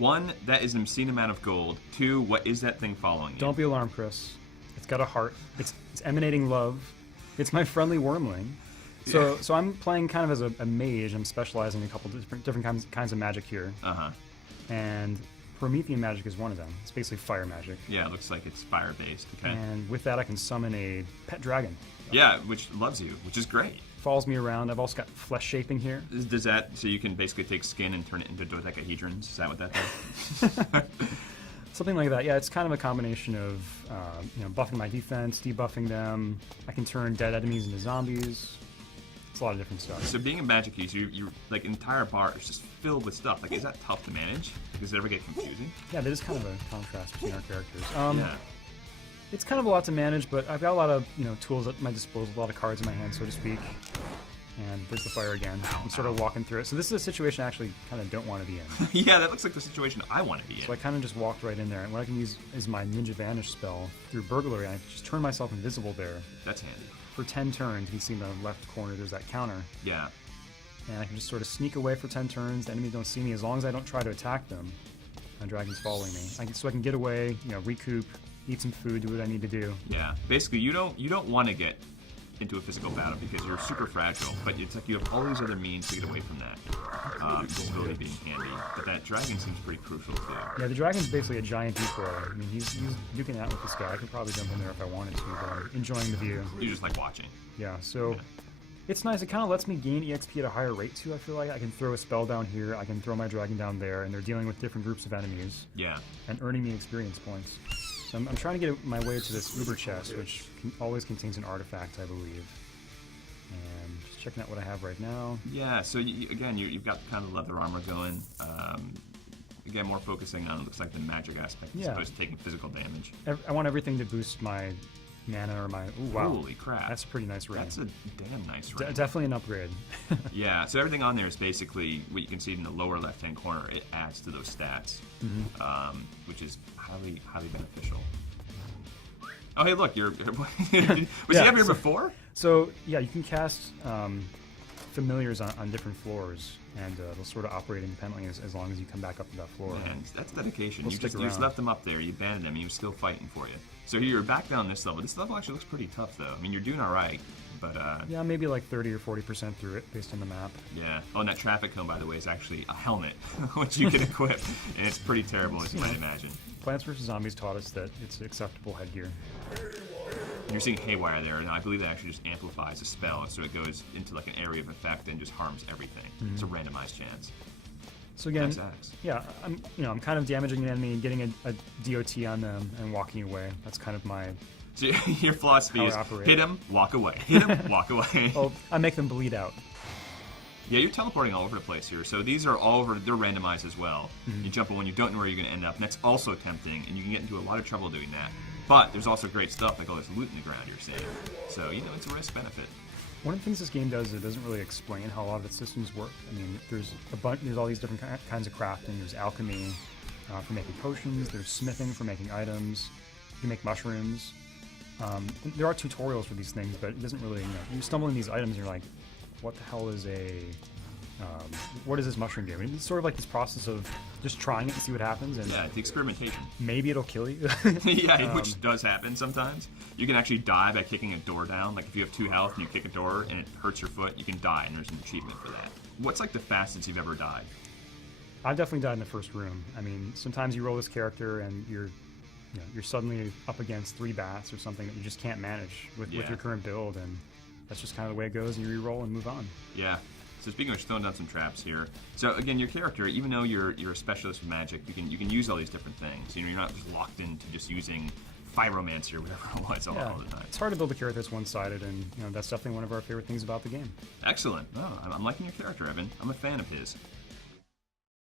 One, that is an obscene amount of gold. Two, what is that thing following you? Don't be alarmed, Chris. It's got a heart. It's emanating love. It's my friendly wormling. So I'm playing kind of as a mage. I'm specializing in a couple different kinds of magic here. And Promethean magic is one of them. It's basically fire magic. Yeah, it looks like it's fire-based. Okay. And with that, I can summon a pet dragon. Yeah, which loves you, which is great. Follows me around. I've also got flesh shaping here. Does that, so you can basically take skin and turn it into dodecahedrons? Is that what that does? Something like that. Yeah, it's kind of a combination of buffing my defense, debuffing them. I can turn dead enemies into zombies. It's a lot of different stuff. So being a magic user, you like entire bar is just filled with stuff. Like, is that tough to manage? Does it ever get confusing? Yeah, that is kind of a contrast between our characters. Yeah. It's kind of a lot to manage, but I've got a lot of tools at my disposal, a lot of cards in my hand, so to speak. And there's the fire again. I'm sort of walking through it. So this is a situation I actually kind of don't want to be in. Yeah, that looks like the situation I want to be in. So I kind of just walked right in there, and what I can use is my Ninja Vanish spell through Burglary. I just turn myself invisible there. That's handy. For 10 turns, you can see in the left corner there's that counter. Yeah. And I can just sort of sneak away for 10 turns. The enemies don't see me as long as I don't try to attack them. My dragon's following me. So I can get away, recoup, eat some food, do what I need to do. Yeah. Basically, you don't want to get into a physical battle because you're super fragile, but it's like you have all these other means to get away from that. Invisibility being handy, but that dragon seems pretty crucial too. Yeah, the dragon's basically a giant decoy. I mean, he's duking out with this guy. I could probably jump in there if I wanted to, but I'm enjoying the view. You just like watching. Yeah, so it's nice. It kind of lets me gain EXP at a higher rate too. I feel like I can throw a spell down here, I can throw my dragon down there, and they're dealing with different groups of enemies. Yeah. And earning me experience points. So I'm trying to get my way to this Uber chest, which always contains an artifact, I believe. And just checking out what I have right now. Yeah, so again, you've got kind of leather armor going. Again, more focusing on, it looks like, the magic aspect as opposed to taking physical damage. I want everything to boost my mana or my... Ooh, wow. Holy crap. That's a pretty nice ring. That's a damn nice ring. Definitely an upgrade. Yeah, so everything on there is basically what you can see in the lower left-hand corner. It adds to those stats, which is highly, highly beneficial. Oh, hey, look, was he up here before? So, yeah, you can cast familiars on different floors, and they'll sort of operate independently as long as you come back up to that floor. Man, that's dedication. We'll You just left them up there, you abandoned them, and he was still fighting for you. So you're back down this level. This level actually looks pretty tough, though. I mean, you're doing all right, but... yeah, maybe like 30 or 40% through it, based on the map. Yeah. Oh, and that traffic cone, by the way, is actually a helmet, which you can equip, and it's pretty terrible, as you might imagine. Plants vs. Zombies taught us that it's acceptable headgear. You're seeing Haywire there, and I believe that actually just amplifies a spell, so it goes into like an area of effect and just harms everything. It's a randomized chance. So again, Nice axe. yeah, I'm kind of damaging an enemy and getting a DOT on them and walking away. That's kind of my... So your philosophy is hit him, walk away. Hit him, walk away. Oh, I make them bleed out. Yeah, you're teleporting all over the place here. So these are all over, they're randomized as well. You jump in when you don't know where you're going to end up, and that's also tempting, and you can get into a lot of trouble doing that. But there's also great stuff, like all this loot in the ground you're seeing. So, it's a risk-benefit. One of the things this game does is it doesn't really explain how a lot of its systems work. I mean, there's all these different kinds of crafting. There's alchemy for making potions. There's smithing for making items. You can make mushrooms. There are tutorials for these things, but it doesn't really, you stumble in these items and you're like, what the hell is what is this mushroom do? I mean, it's sort of like this process of just trying it and see what happens. And yeah, the experimentation. Maybe it'll kill you. Yeah, which does happen sometimes. You can actually die by kicking a door down. Like if you have 2 health and you kick a door and it hurts your foot, you can die, and there's an achievement for that. What's like the fastest you've ever died? I've definitely died in the first room. I mean, sometimes you roll this character and you're suddenly up against 3 bats or something that you just can't manage with your current build, and that's just kind of the way it goes, and you re-roll and move on. Yeah. So speaking of which, throwing down some traps here. So again, your character, even though you're a specialist with magic, you can use all these different things. You're not just locked into just using Pyromancy or whatever it was all the time. It's hard to build a character that's one-sided, and that's definitely one of our favorite things about the game. Excellent. Oh, I'm liking your character, Evan. I'm a fan of his.